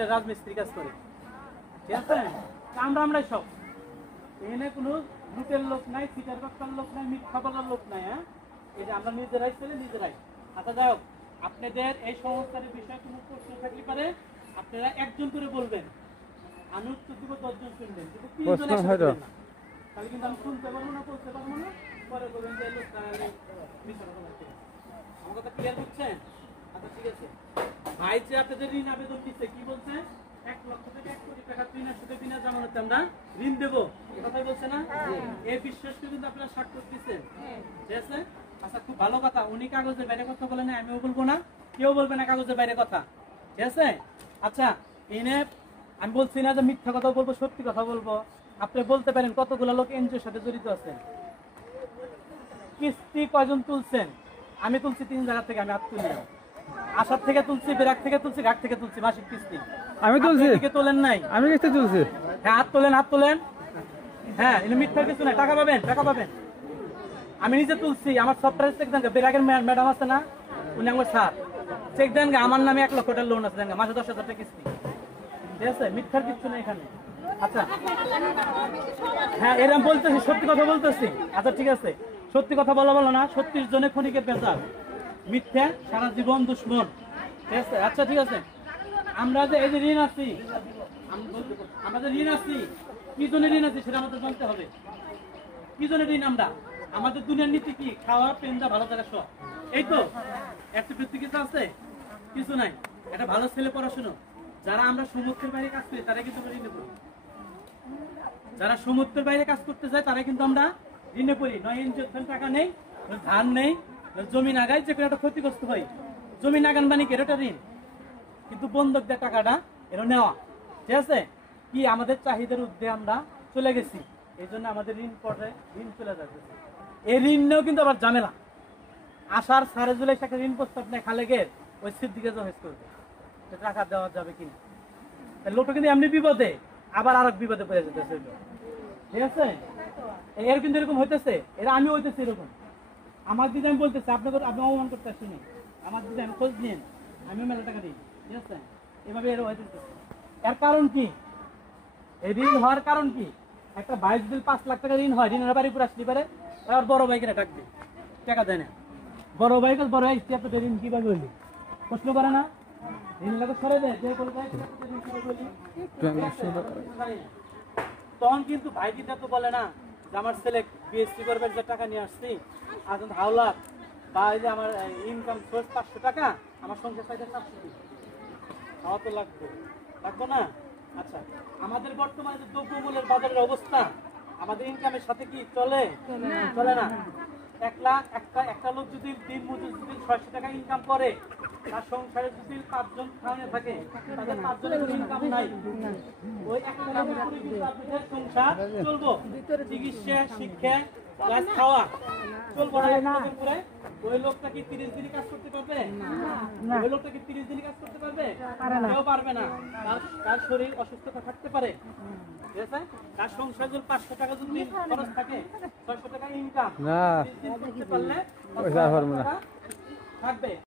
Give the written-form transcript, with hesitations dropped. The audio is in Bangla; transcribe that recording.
ছেলে রাজমিস্ত্রি কাজ করে, ঠিক আছে? আমরাই সব, এখানে কোনো লুটের লোক নাই, সিটার বাক্তার লোক নাই, মিথ্যা বলার লোক নাই। হ্যাঁ, এটা আমরা নিজেরাই ছেলে নিজেরাই। আচ্ছা যাও, আপনাদের এই সংস্থার বিষয়ে কোনো প্রশ্ন থাকলে পারে আপনারা একজন করে বলবেন, আমি উত্তর দিব, 10 জন শুনবেন, কিন্তু 3 জন একসাথে বলবেন না, তাহলে কিন্তু আমি শুনতে পারবো না, বলতে পারবো না, পরে বলবেন যে লোক বিষয়টা বলতে। আমার কথা ক্লিয়ার হচ্ছেন? আচ্ছা ঠিক আছে। ভাই যে আপনাদের ঋণ আবেদন দিচ্ছে, কি বলছে? 1 লক্ষ থেকে 1 কোটি টাকা ঋণের সুদে বিনা জামানতে আমরা ঋণ দেবো, এই কথাই বলছে না? এই বিশ্বাস করে কিন্তু আপনারা স্বাক্ষর দিচ্ছেন, ঠিক আছে? আচ্ছা খুব ভালো কথা, উনি কাগজের বাইরে কথা বলে না, আমিও বলবো না, কেউ বলবে না কাগজের বাইরে কথা, ঠিক আছে? আচ্ছা এনে আমি বলছি না যে মিথ্যা কথা বলবো, সত্যি কথা বলবো। আপনি বলতে পারেন কতগুলো লোক এনজিওর সাথে জড়িত আছেন, কিস্তি কয়জন তুলছেন? আমি তুলছি 3 জায়গা থেকে, আমি হাত তুলি, আসার থেকে তুলছি, বেরাক থেকে তুলছি, ঘাট থেকে তুলছি, মাসিক কিস্তি আমি তুলছি, তোলেন নাই? আমি কিস্তি তুলছি। হ্যাঁ হাত তোলেন, হাত তোলেন। হ্যাঁ এটা মিথ্যা কিছু নাই, টাকা পাবেন, টাকা পাবেন। আমি নিজে তুলছি, আমার সফটওয়্যার চেক দেন, বেরাকের ম্যাডাম আছে না, উনি আমার স্যার, চেক দেন, আমার নামে 1 লক্ষ টাকার লোন আছে, দেন মাসে 10,000 টাকা কিস্তি, ঠিক আছে? মিথ্যার কিছু নেই এখানে। আচ্ছা হ্যাঁ এরকম বলতেছি, সত্যি কথা বলতেছি। আচ্ছা ঠিক আছে, সত্যি কথা বলা বলো না, 36 জনে ক্ষণিকের পেশা, মিথ্যা সারা জীবন দুশ্মন, ঠিক আছে? আচ্ছা ঠিক আছে, আমরা যে এই যে ঋণ আছি, আমরা যে ঋণ আছি, কি জন্য ঋণ আছি সেটা আমাদের জানতে হবে। কি জন্য ঋণ আমরা? আমাদের দুনিয়ার নীতি কি? খাওয়া, পেন্দা, ভালো থাকা, সব, এই তো। একটা বৃত্তি কিছু আছে? কিছু নাই। একটা ভালো ছেলে পড়াশুনো, যারা আমরা সমুদ্রের বাইরে কাজ করি তারা কিন্তু ঋণে পড়ি, যারা সমুদ্রের বাইরে কাজ করতে যায় তারা কিন্তু আমরা ঋণে পড়ি। নয় এনজিও টাকা নেই, ধান নেই, জমি নাগাই, যে কোনো একটা ক্ষতিগ্রস্ত হয়, জমি নাগান মানে কি এটা ঋণ, কিন্তু বন্ধক দেওয়া টাকাটা এটা নেওয়া, ঠিক আছে? কি আমাদের চাহিদার ঊর্ধ্বে আমরা চলে গেছি, এই জন্য আমাদের ঋণ পড়ে, ঋণ চলে যাচ্ছে। এই ঋণ নিয়েও কিন্তু আবার ঝামেলা। আসার 4 জুলাই একটা ঋণ প্রস্তাব নেই খালেকের, ওই সিদ্দিকে জহেজ করবে, টাকা দেওয়া যাবে কিনা। লোকটা কিন্তু এমনি বিপদে, আবার আরেক বিপদে পড়ে যেতেছে, ঠিক আছে? এর কিন্তু এরকম হইতেছে, এরা আমি হইতেছি এরকম। আমার দিদি আমি বলতেছি, আপনি অপমান করতে আসছেন, আমার দিদি আমি খোঁজ নিন, আমিও মেলা টাকা দিই, ঠিক আছে? এভাবে এর হইতেছে। এর কারণ কি? এই ঋণ হওয়ার কারণ কি? একটা ভাই যদি 5 লাখ টাকা ঋণ হয়, ঋণের বাড়ি পুরো আসতে পারে, আর বড় ভাইকে ডাকবে, টাকা দেয় না। বড় ভাইকে বড় ভাই আপনার ঋণ কিভাবে হইলি প্রশ্ন করে না? ঋণ লাগে সরে দেয়, যে কোনো ভাই তখন কিন্তু ভাই দিদা তো বলে না যে আমার ছেলে বিএসসি করবে, যে টাকা নিয়ে আসছি, আর হাওলাত বা এই যে আমার ইনকাম সোর্স 500 টাকা, আমার সংসার চাইতে 700 খাওয়া তো লাগবে, লাগবো না? আচ্ছা আমাদের বর্তমানে যে দ্রব্যমূল্যের বাজারের অবস্থা, আমাদের ইনকামের সাথে কি চলে? চলে না। একটা লোক যদি দিন মজুর যদি 600 টাকা ইনকাম করে, তার সংসারে যদি 5 জন খাওয়ানো থাকে, তাদের 5 জনের ইনকাম নাই, ওই একটা লোকের উপরে কিন্তু আপনাদের সংসার চলবো, চিকিৎসা, শিক্ষা, প্লাস খাওয়া চলবো না। ওই লোকটা কি 30 দিনই কাজ করতে পারবে? ওই লোকটা কি 30 দিনই কাজ করতে পারবে? কেউ পারবে না। তার শরীর অসুস্থতা থাকতে পারে, ঠিক আছে? তার সংসার যদি 500 টাকা যদি খরচ থাকে, 600 টাকা ইনকাম, 30 দিন করতে পারলে থাকবে।